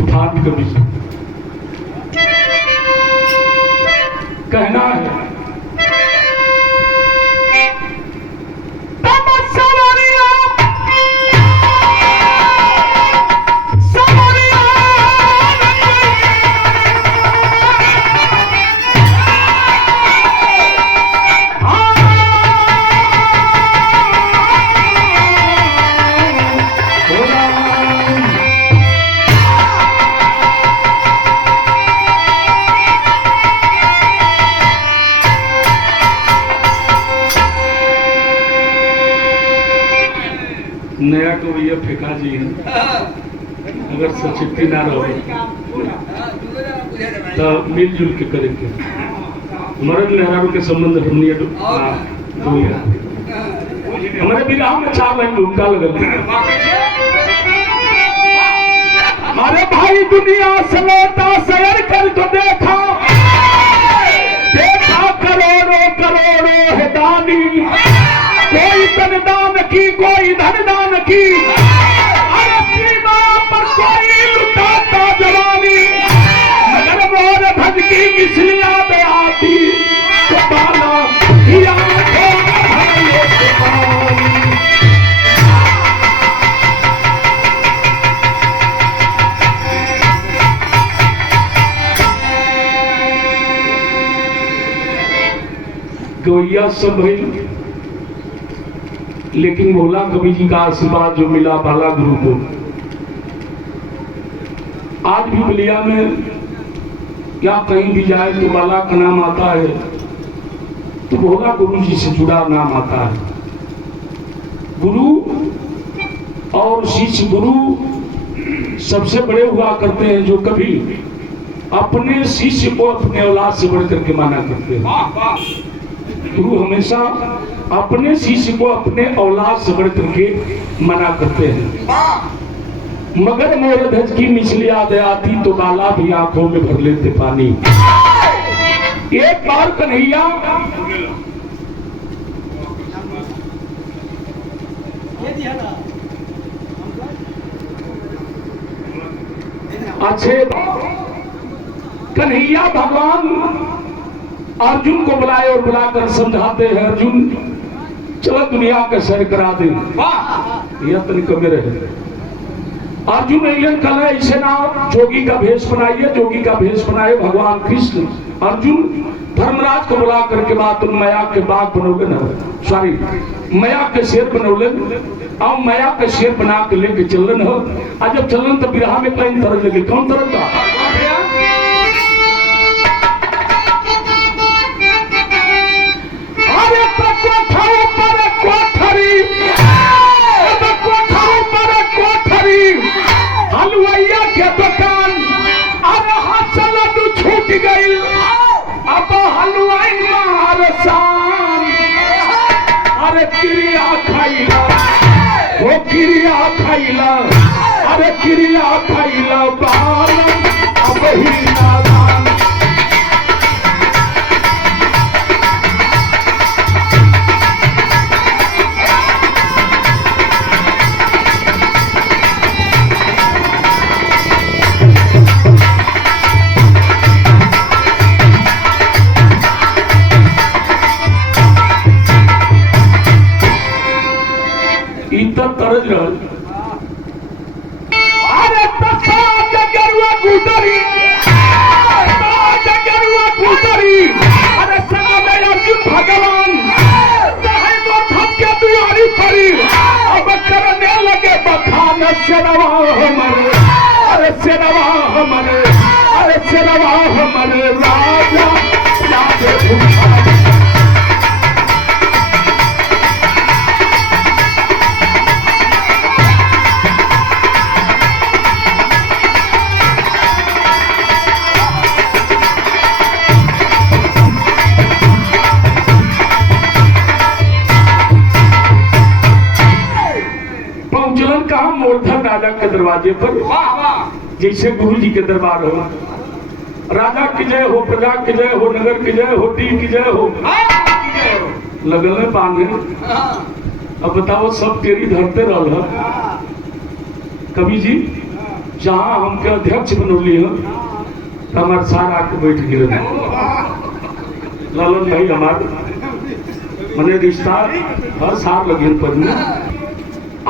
तूफान कवि जी कहना है नया कवैया फेंका जी है। अगर सचित्ती ना रहे तो मिलजुल के करेंगे। मर्द मेहरारू के संबंध हमारे विराह में 4 लाइन भूमिका लगल। अरे भाई दुनिया समेटा सैर कर तो देखा करोड़ों करोड़ों है दानी, कोई तन दान की कोई धन दान की, अरे सीमा पर कोई लुटाता जवानी, मगर मोर भज की मिसलियां में आती तो बाला हिया गवैया सब भाई, लेकिन भोला कवि जी का आशीर्वाद जो मिला बाला गुरु को, आज भी बलिया में क्या कहीं भी जाए तो बाला का नाम आता है तो भोला गुरु जी से जुड़ा नाम आता है। गुरु और शिष्य गुरु सबसे बड़े हुआ करते हैं जो कभी अपने शिष्य को अपने औलाद से बढ़कर के माना करते हैं। गुरु हमेशा अपने शिष्य को अपने औलाद से बढ़ करके मना करते हैं। मगर मोर धज की मिसली याद आती तो बाला भी आंखों में भर लेते पानी। एक बार कन्हैया अच्छे कन्हैया भगवान अर्जुन को बुलाए और बुलाकर समझाते हैं, अर्जुन चलो दुनिया का सैर करा दे। यह तनिक मेरे है। अर्जुन कल ऐसे ना जोगी का भेष बनाइए, जोगी का भेष बनाए भगवान कृष्ण। अर्जुन धर्मराज को बुला करके बात मया के बाघ बनौले न, सॉरी मया के शेर बनौले और मया के शेर बना के लेके चलन हो। आज जब चलन तो बिरहा में कहीं तरह लगे, कौन तरह का हलवाइया के दुकान, अरे हाथ लड्डू छूट गई, अब हलवाई मार शान। अरे क्रिया खैला वो क्रिया खैला, अरे क्रिया खैला बाल अब ही नादान। अरे तगरुआ गुदरी, अरे सना में अर्जुन भगवान के दुआरी परी, अब करने लगे बखान सेरवा हमरे, अरे सेरवा हमरे, अरे सेरवा हमरे राजा यादे भूखा। मूर्धन राजा के दरवाजे पर, जैसे गुरु जी के दरबार हो। राजा की जय हो, प्रजा की जय हो, नगर की जय हो, टीम की जय हो, लगल में बांधे। अब बताओ सब तेरी धरते रह कवि जी, जहाँ हमके अध्यक्ष बनौली है हमारे सार आके बैठ गिरे ललन भाई हमारे मने रिश्ता हर साल लगे पर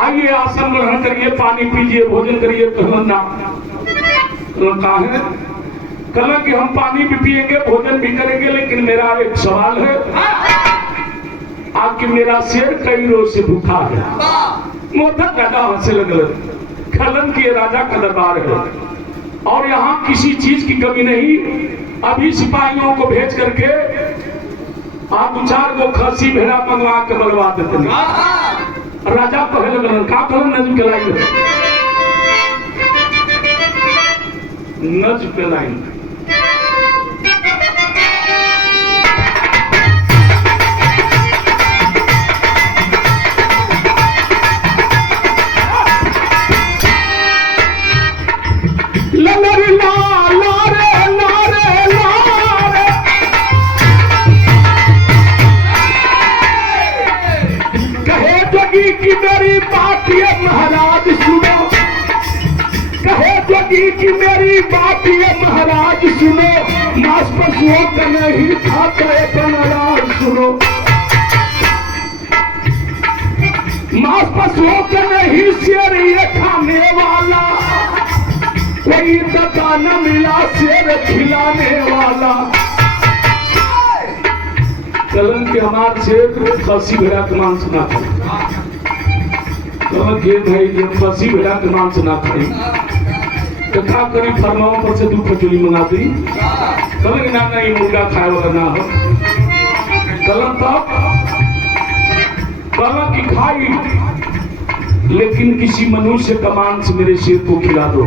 आइए आसन ग्रहण करिए, पानी पीजिए, भोजन करिए। कहना ना कहा है कल कि हम पानी भी पिएंगे, भोजन भी करेंगे, लेकिन मेरा एक सवाल है आके मेरा शेर कई रोज से भूखा है। मोदक राजा हंसे लगल, खलन की राजा का दरबार है और यहाँ किसी चीज की कमी नहीं। अभी सिपाहियों को भेज करके आप 2-4 को खसी भेड़ा मंगवा के बलवा देते हैं। राजा कहे लगल का कहन नज के लाई नज के लाई की मेरी बात ये महाराज सुनो, कहे जोगी की मेरी बात ये महाराज सुनो, मांस पशुओं का नहीं खाते बनाराज सुनो, मांस पशुओं का नहीं शेर ये खाने वाला, कोई दता न मिला शेर खिलाने वाला। कलन के हमारे शेर खसी भेड़ा के मांस ना खाए, भाई बसी भेड़ा के मांस ना खाई तो क्या करी, फरमाओ पर से 2 कचौरी मंगा दी। कलन ना नहीं मुर्गा खाए वाला ना हो, कलन तब कलन की खाई, लेकिन किसी मनुष्य का मांस मेरे शेर को खिला दो।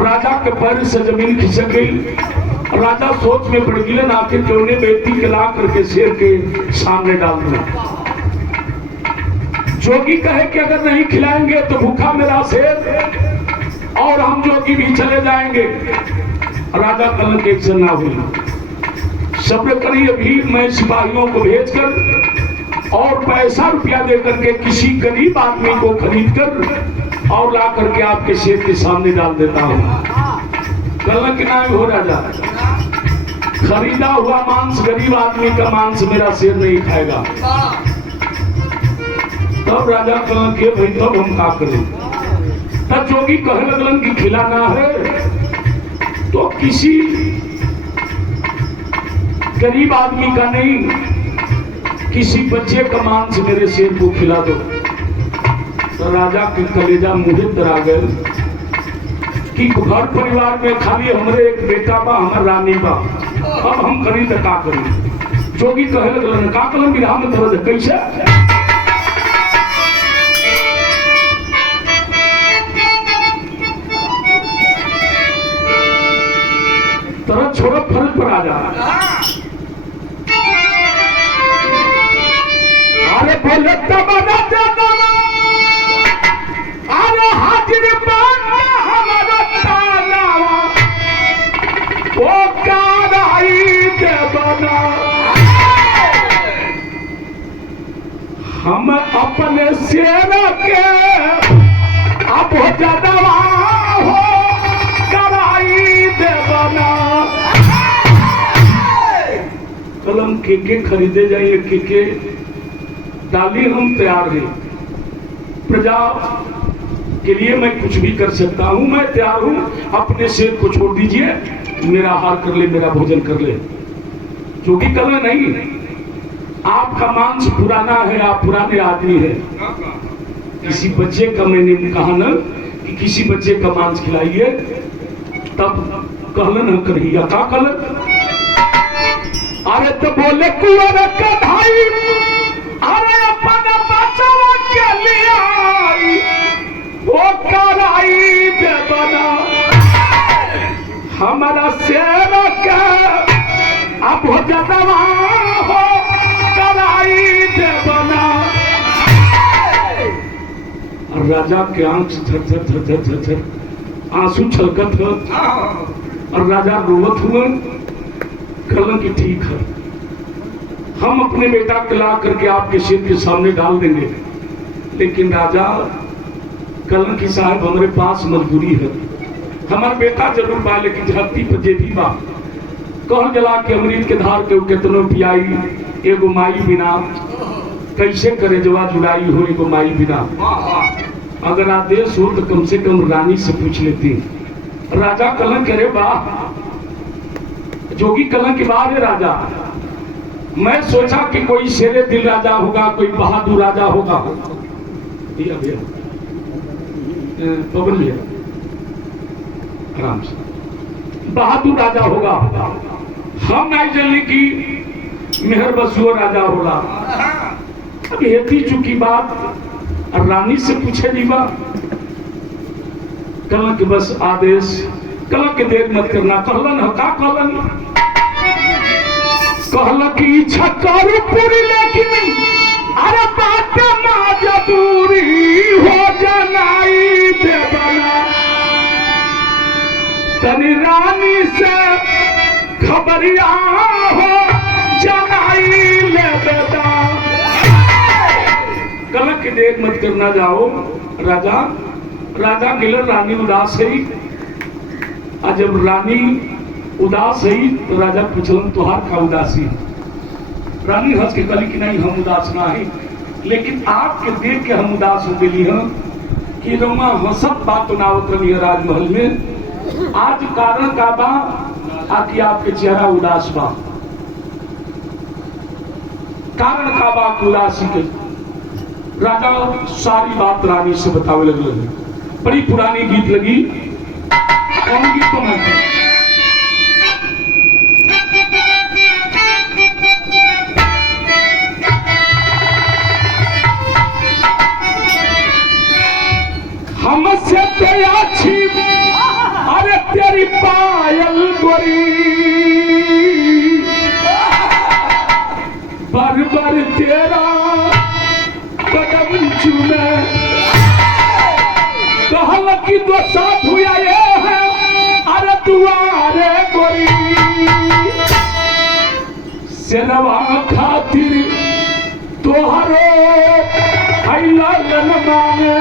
राजा के पैर से जमीन खिसक गई। राजा सोच में पड़ गए ना आखिर क्यों ने बेटी के ला करके शेर के सामने डाल दिया। जोगी कहे कि अगर नहीं खिलाएंगे तो भूखा मेरा शेर और हम जोगी भी चले जाएंगे। राजा कलन के एक ना हुई, सब्र करिए, अभी मैं सिपाहियों को भेजकर और पैसा रुपया दे करके किसी गरीब आदमी को खरीद कर और ला करके आपके शेर के सामने डाल देता हूँ। कलन के नाम हो राजा, खरीदा हुआ मांस गरीब आदमी का मांस मेरा शेर नहीं खाएगा। तब राजा कहलन के भाई तब हम का करें। तब जोगी कहे लगलन कि खिलाना है तो किसी गरीब आदमी का नहीं, किसी बच्चे का मांस मेरे शेर को खिला दो। तो राजा के कलेजा मुहित आ गए कि घर परिवार में खाली हमारे एक बेटा बा, हमार रानी बा, अब हम करी तो का करी। जोगी कहे लगलन का कलम विराह में दर्द कैसे तरह छोड़ा फर्ज पर आ जा। अरे बोले तब अरे हाजिर हमारा तालावा वो काराई दे बना, हम अपने शेर के अब जदवा हो कराई दे बना। कलम के खरीदे जाइए, के डाली हम तैयार हैं। प्रजा के लिए मैं कुछ भी कर सकता हूं, मैं तैयार हूं। अपने शेर को छोड़ दीजिए, मेरा आहार कर ले, मेरा भोजन कर ले। जोगी कर ले नहीं, आपका मांस पुराना है, आप पुराने आदमी है। किसी बच्चे का मैंने कहा न कि किसी बच्चे का मांस खिलाइए, तब कहलन करिए का कहलन। अरे तो बोले कुंवर का भाई, अरे अपना बचाव के लिए वो कराई दे बना, हमारा शेर का अब जदवा हो कराई दे बना। राजा के आंख झर झर झर झर झर झर आंसू छलकत हो और राजा रोवत हुए। कहलन कि ठीक है, हम अपने बेटा को ला करके आपके शेर के सामने डाल देंगे, लेकिन राजा कलन की साहब हमारे पास मजबूरी है, हमार बेटा जरूर बा लेकिन धरती पर जे भी बा कहल जला के अमृत के धार के केतनो पियाई, एगो माई बिना कैसे करे जवा जुड़ाई हो, एगो माई बिना। अगर आदेश हो तो कम से कम रानी से पूछ लेती। राजा कलन करे बा, जोगी कलन के बाद है राजा। मैं सोचा कि कोई शेरे दिल राजा होगा, कोई बहादुर राजा होगा। पवन भैया आराम से, बहादुर राजा होगा। हम नहीं जल्दी की मेहर बसुओ राजा होगा। अब हेती चुकी बात रानी से पूछे दीवा। कल के बस आदेश, कल के देर मत करना। कहलन का कहलन, कहल की इच्छा करू पूरी लेकिन अरे बात मजबूरी हो जनाई देवना। तनी रानी से खबरिया हो जनाई ले बेटा। कल की देर मत करना, जाओ राजा। राजा गिलर रानी उदास है। आज जब रानी उदास है तो राजा पूछलन तुहार का उदासी। रानी हंस के कली कि नहीं हम उदास ना है, लेकिन आपके देख के हम उदास हो गई हैं कि रोमा हंसत बात तो नावत रही है राजमहल में। आज कारण का बा आकि आपके चेहरा उदास बा, कारण का बा उदासी के। राजा सारी बात रानी से बतावे लगे। बड़ी पुरानी गीत लगी, कौन गीत तो मैं हमसे तेरा छिप, अरे तेरी पायल गोरी बर बर तेरा कदम चूमे। कहल की दो साथ हुआ ये है अरे दुआरे गोरी। सेनवा खातिर तोहरो लन मांगे।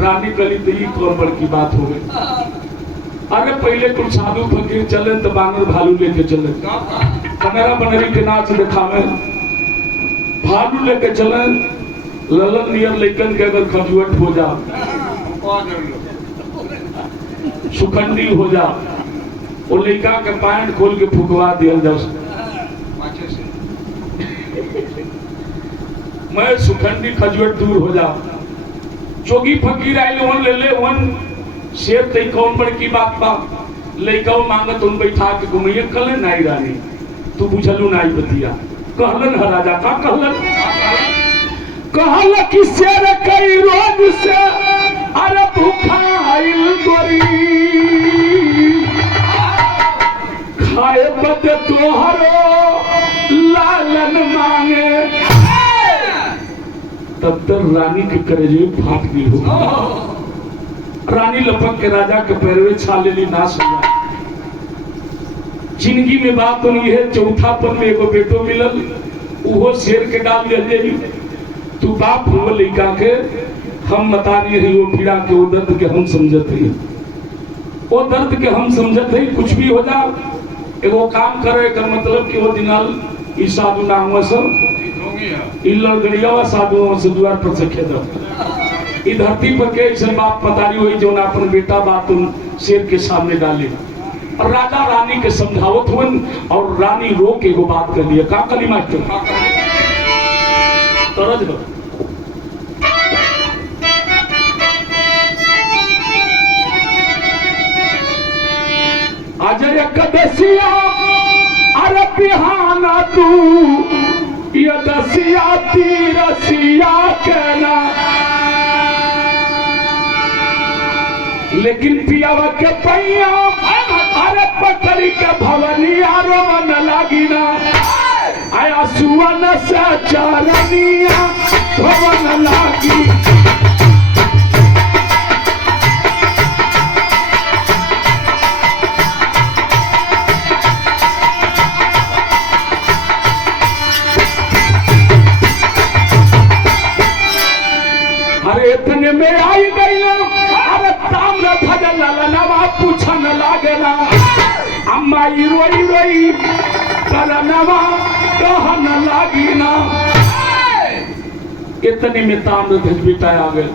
रानी कली तो ही कौन बड़की बात हो गई। अरे पहले कुछ साधु फकीर चले तो बानर भालू लेके चले, कमेरा बनरी के नाच दिखावे, भालू लेके चले। ललन नियर लेकिन के अगर खजुअट हो जा, सुखंडी हो जा, वो लड़का के पैंट खोल के फुकवा दिया जा। मैं सुखंडी खजुअट दूर हो जा। जोगी फकीर आए वन ले ले वन शेर तई कौन बड़की बात बा। लइका मांगत उन बैठा के घुमैया कले नाई रानी तू बुझलू नाई बतिया। कहलन ह राजा का कहलन, कहल कि शेर कई रोज से अरे भूखाइल गोरी। खाए बदे तोहरो लालन मांगे। तब तक रानी के करेजे फाट गई हो। रानी लपक के राजा के पैरवे छाले ली ना सुना। जिंदगी में बात तो नहीं है, चौथापन में एगो बेटो मिलल, उहो शेर के डाल ले जाई। तू बाप हो लड़का के, हम बता रही है वो पीड़ा के, वो दर्द के हम समझते हैं, वो दर्द के हम समझते हैं। कुछ भी हो जा एगो काम करे का मतलब कि वो दिनाल ई साधु ना हुआ सब लड़गड़िया साधुओं से द्वार पर से खेद। ई धरती पर के ऐसे बाप पतारी हुई जो ना अपन बेटा बात उन शेर के सामने डाले। और राजा रानी के समझावत हुन और रानी रो के वो बात कर लिया। का कली मास्टर तरज हो। अजय कदसिया अरे बिहाना तू ये दसिया तीरसिया कहना। लेकिन पियावा के पैया अरे पकड़ी के भवनिया रोवन लागी ना। आया सुवन से चारनिया भवन लागी। अरे इतने लागे ना अम्मा रोई रोई करनवा कहन लागी ना। इतने में ताम्रध्वज बेटा आ गए।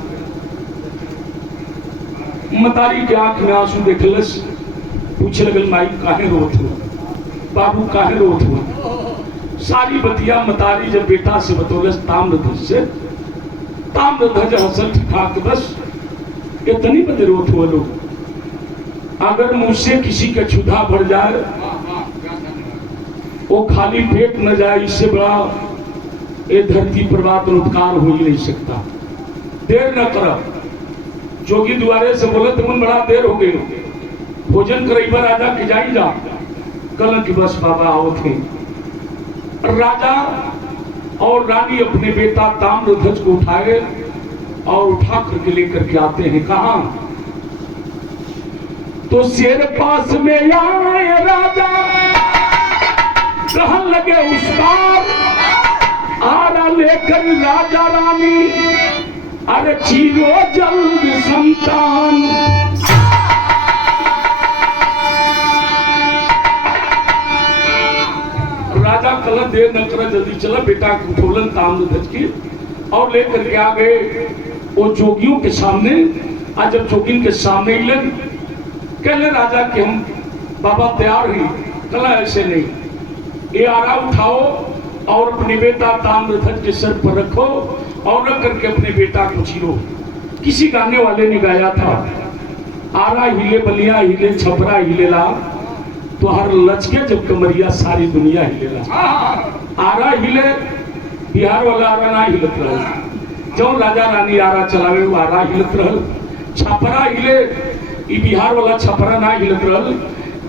मतारी के आंख में आंसू देखलस, पूछे लगल माई काहे रोत हो, बाबू काहे रोत हो। सारी बतिया मतारी जब बेटा से बतौलस ताम्रध्वज से, ताम्रध्वज हसल ठाक बस इतनी बदे रोत हो लोग। अगर मुझसे किसी का क्षुधा बढ़ जाए, वो खाली पेट न जाए, इससे बड़ा ये धरती पर बात उपकार हो ही नहीं सकता। देर न कर। जोगी द्वारे से बोले तुम बड़ा देर हो गई, भोजन कर राजा के जाई जा। कल की बस बाबा आओ थे। राजा और रानी अपने बेटा ताम्रध्वज को उठाए और उठा करके लेकर के आते हैं। कहा तो शेर पास में आए राजा, कहन लगे उस बार आरा लेकर राजा रानी, अरे चीरो जल्द संतान। राजा कल देर न कर, जल्दी चला बेटा को उठोलन ताम्रध्वज की और लेकर के आ गए वो जोगियों के सामने। आज जब जोगियों के सामने लन कहले राजा कि हम बाबा तैयार ही। कला ऐसे नहीं, ये आरा उठाओ और अपने बेटा ताम्रध्वज के सर पर रखो और रख करके अपने बेटा को चीरो। किसी गाने वाले ने गाया था, आरा हिले बलिया हिले छपरा हिलेला, तो हर लचके जब कमरिया सारी दुनिया हिलेला। आरा हिले, बिहार वाला आरा ना हिलत रहे। जो राजा रानी आरा चलावे वो आरा हिलत रहल। छपरा हिले, ये बिहार वाला छपरा ना हिलत रहल।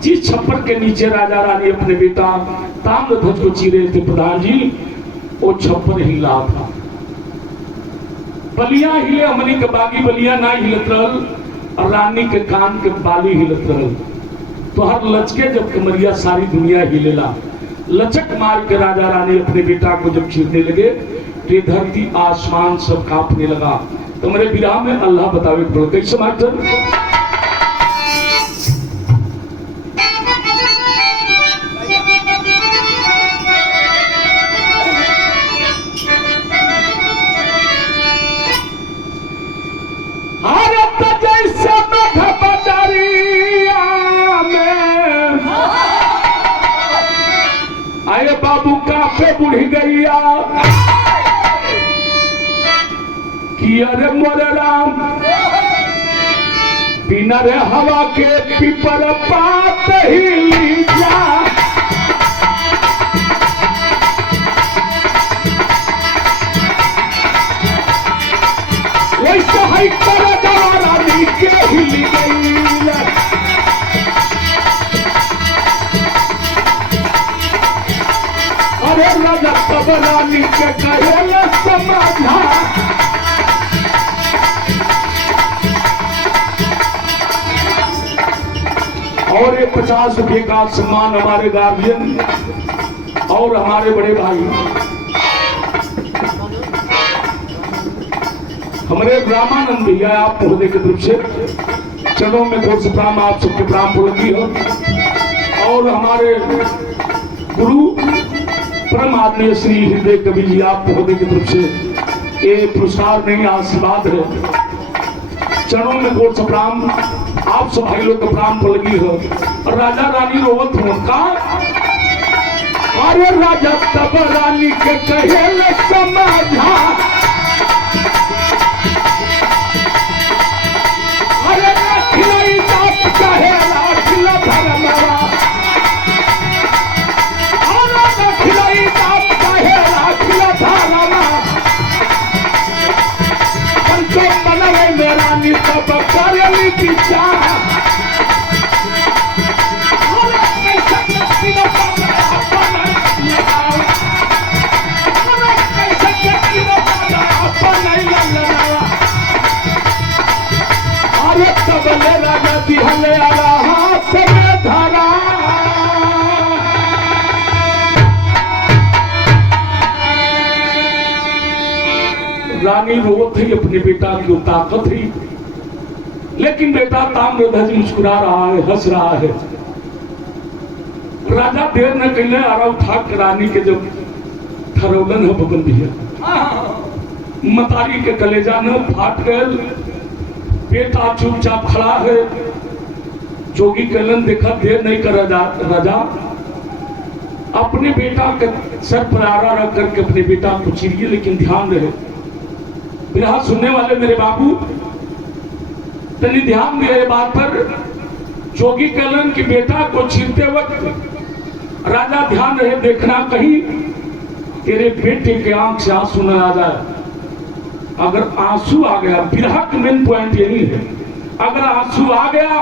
जिस छप्पर के नीचे राजा रानी अपने बेटा ताम्रध्वज को चीरे थे प्रधान जी, वो छप्पर हिला था। बलिया हिले, हमनी के बागी बलिया ना हिलत रहल और रानी के कान के बाली हिलत रहल। तो हर लचके जब कमरिया सारी दुनिया हिलेला। लचक मार के राजा रानी अपने बेटा को जब चीरने लगे तो ये धरती आसमान सब कांपने लगा। तो मेरे विराह में अल्लाह बतावे पड़ कैसे मास्टर। आए बाबू काफे बुढ़ गैया कि अरे मोरे राम, बिना रे हवा के पीपर पात ही जा। वैसे है कर रानी के हिल गई। अरे राजा तब रानी के कहे समझा, और ये 50 रुपये का सम्मान हमारे गार्जियन और हमारे बड़े भाई हमारे रामानंद भैया आप महोदय की तरफ से चरणों में थोड़ा सा प्रणाम, आप सबके प्रणाम बुलंदी हो। और हमारे गुरु परम आदरणीय श्री हृदय कवि जी आप महोदय की तरफ से ये पुरस्कार नहीं आशीर्वाद है। चरणों में थोड़ा सा प्रणाम, आप सब भाई लोग का प्रणाम बुलंदी हो। और राजा रानी रोवत हो का, अरे राजा तब रानी के कहे समझा। अरे राखिलाई दात कहे राखिला धर्मवा, अरे राखिलाई दात कहे राखिला धर्मवा। पंचो मनवे में रानी तब करेली विचार। रानी रोवत थी अपने बेटा की ताकत थी, लेकिन बेटा ताम्रध्वज मुस्कुरा रहा है, हंस रहा है। राजा देर न कहले आरा उठा के रानी के जब थरौलन है बगल भैया, मतारी के कलेजा न फाट गल। बेटा चुपचाप खड़ा है। जोगी कहलन देखा देर नहीं कर राजा, अपने बेटा के सर पर आरा रख करके अपने बेटा को चीरिए, लेकिन ध्यान रहे। बिरहा सुनने वाले मेरे बाबू तनी ध्यान दिए बात पर। जोगी कहलन कि बेटा को चीरते वक्त राजा ध्यान रहे, देखना कहीं तेरे बेटे के आंख से आंसू न आ जाए। अगर आंसू आ गया, बिरहा का मेन पॉइंट यही है, अगर आंसू आ गया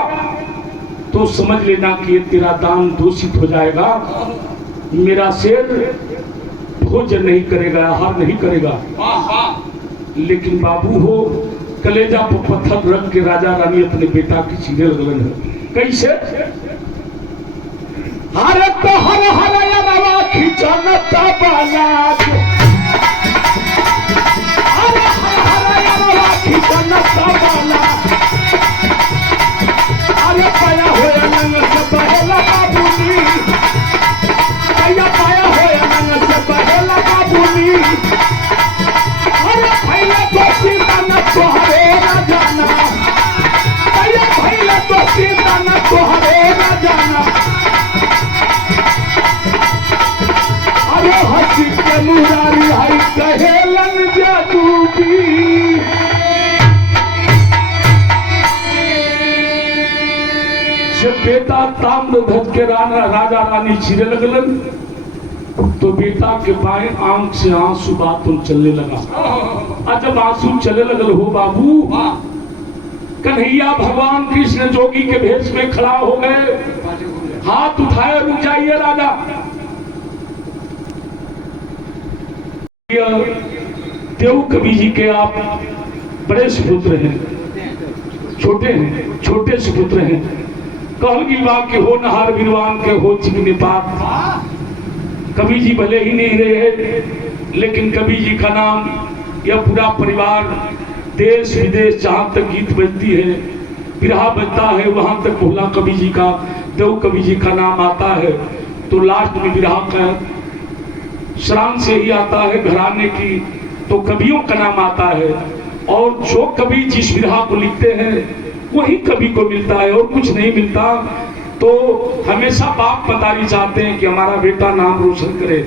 तो समझ लेना कि ये तेरा दान दूषित हो जाएगा। मेरा शेर भोजन नहीं करेगा, आहार नहीं करेगा। लेकिन बाबू हो, कलेजा पर पत्थर रख के राजा रानी अपने बेटा की चीजें लगन है। कैसे? हर तो हर यारवा खिचन तबला, हर यारवा खिचन तबला। अरे पाया होया नंग से बहेला बाबूनी, पाया होया नंग से बहेला बाबूनी। अरे भैया तो सीता न तोहरे न जाना, भैया तो सीता न तोहरे न जाना। अरे हंसी के मुरारी है कहेलन जादूबी। जब बेटा ताम्रध्वज के राजा रानी चीरे लगलन तो बेटा के बाएं आंख से आंसू बातुन चलने लगा। और जब आंसू चले लगल हो बाबू, कन्हैया भगवान कृष्ण जोगी के भेष में खड़ा हो गए, हाथ उठाए, रुक जाइए राजा। देव कवि जी के आप बड़े सुपुत्र हैं, छोटे हैं, छोटे सुपुत्र हैं। कहल की बात के हो नहार वीरवान के हो चिकने पाप। कवि जी भले ही नहीं रहे, लेकिन कवि जी का नाम यह पूरा परिवार देश विदेश जहाँ तक गीत बजती है, बिरहा बजता है, वहां तक भोला कवि जी का, देव कवि जी का नाम आता है। तो लास्ट में बिरहा का श्रान से ही आता है, घराने की तो कवियों का नाम आता है। और जो कवि जिस बिरहा को लिखते हैं वही कवि को मिलता है और कुछ नहीं मिलता। तो हमेशा बाप मतारी चाहते हैं कि हमारा बेटा नाम रोशन करे,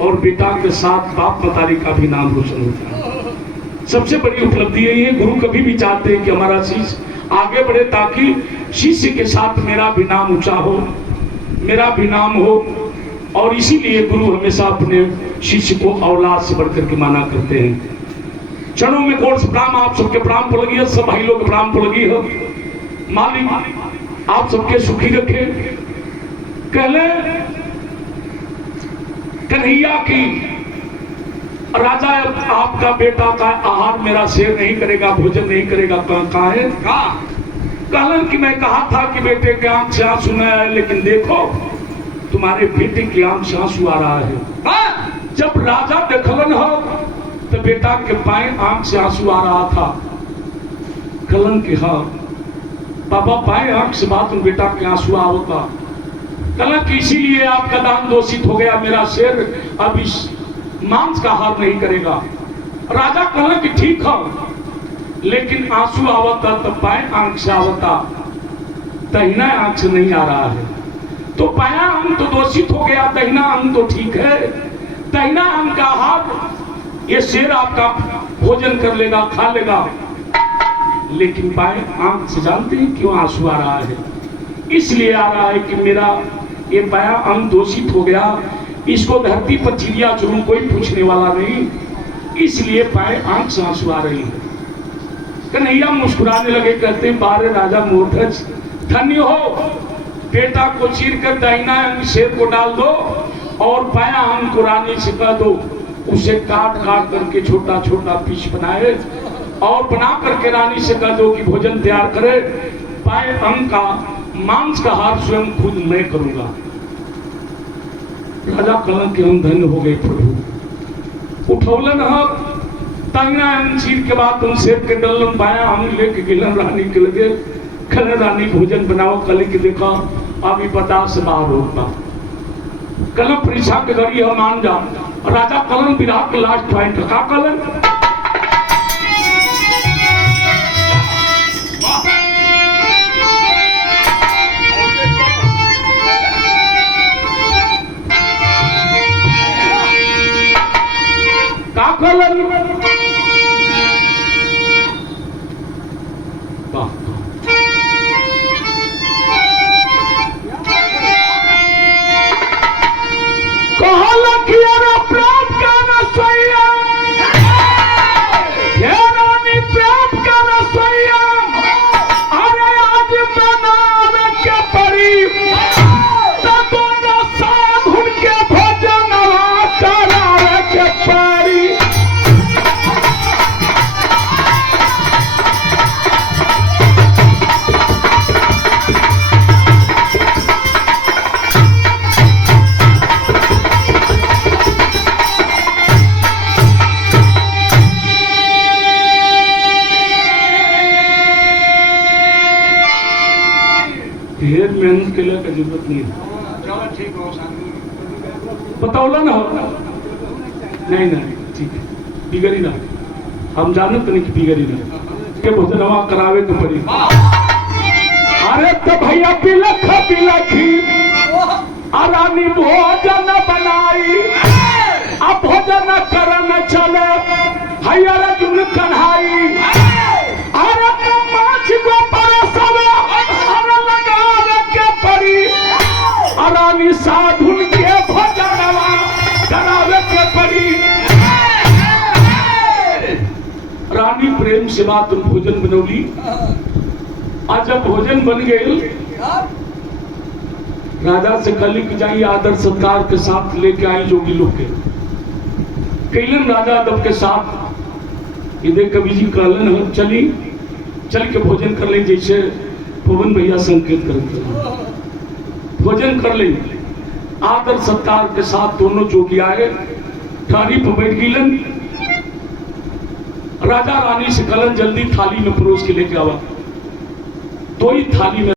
और बेटा के साथ बाप मतारी का भी नाम रोशन होता है। सबसे बड़ी उपलब्धि यही है। गुरु कभी भी चाहते हैं कि हमारा शिष्य आगे बढ़े, ताकि शिष्य के साथ मेरा भी नाम ऊंचा हो, मेरा भी नाम हो। और इसीलिए गुरु हमेशा अपने शिष्य को औलाद से बढ़कर के माना करते हैं। चरणों में गोर से प्रणाम, आप सबके प्रणाम को लगी है, सब भाई लोग प्रणाम को लगी है। मालिक आप सबके सुखी रखे। कहले कन्हैया की राजा, आपका बेटा का आहार मेरा शेर नहीं करेगा, भोजन नहीं करेगा। कहा है कहलन कि मैं कहा था कि बेटे के आंख से आंसू न आए, लेकिन देखो तुम्हारे बेटे के आंख से आंसू आ रहा है। जब राजा देखलन हो तो बेटा के बाएं आंख से आंसू आ रहा था। कहलन कि हाँ बाबा, बाएं आंख से बात बेटा के आंसू आवता। कहलन कि इसीलिए आपका दान दोषित हो गया, मेरा शेर अब इस मांस का आहार नहीं करेगा। राजा कहलन कि ठीक है, लेकिन आंसू आवता तो बाएं आंख से आवता, दाहिना आंख से नहीं आ रहा है। तो बायां अंग तो दोषित हो गया, दाहिना अंग तो ठीक है। दाहिना अंग का आहार ये शेर आपका भोजन कर लेगा, खा लेगा, लेकिन बाएं आंख से जानते हैं क्यों आंसू आ रहा है? इसलिए आ रहा है कि मेरा ये बायां अंग दोषित हो गया, इसको धरती पर चिड़िया चुरूं कोई पूछने वाला नहीं, इसलिए बाएं आंख से आंसू आ रही है। कन्हैया मुस्कुराने लगे, कहते हैं बारे राजा मूर्धज, धन्य हो, बेटा को चीर कर दाहिना अंग शेर को डाल दो और बायां अंग को रानी से कह दो उसे काट काट करके छोटा छोटा पीस बनाए और बना करके रानी से कह दो कि भोजन तैयार करे। बाएं अंग का मांस का हार स्वयं खुद मैं करूंगा। राजा कहलन कि हम धन्य हो गए प्रभु। उठौलन दाहिना अंग चीर के बाद तुम शेर के डलन बायां अंग लेके गिलन रानी के लगे। कल रानी भोजन बनाओ, कल की देखा अभी बता से बाहर होता, कल परीक्षा के घड़ी हम मान जा। राजा कलन विराट के लास्ट पॉइंट का कलन का कलन ढेर मेहनत के लिए का जरूरत नहीं है। बताओला ना नहीं नहीं ठीक है, बिगड़ी ना, हम जानत नहीं कि बिगड़ी ना के भोजनवा करावे के पड़ी। अरे तो भैया बिलख बिलखी रानी भोजन बनाई, अब भोजन करन चले भैया अर्जुन कन्हाई। अरे माछ को परसवे रानी साधुन के भोजनवा करावे के पड़ी। रानी प्रेम से बात भोजन बनौली। आज जब भोजन बन गए राजा से कली की जाई आदर सत्कार के साथ लेके आई जोगी लोग के कैलन राजा अदब के साथ। इधर कवि जी कहलन चली चल के भोजन कर ले, जैसे पवन भैया संकेत करते भोजन कर ले। आदर सत्कार के साथ दोनों जोगी आए, थाली पर बैठ गिलन। राजा रानी से कलन जल्दी थाली में परोस के लेके आवा, दो ही थाली में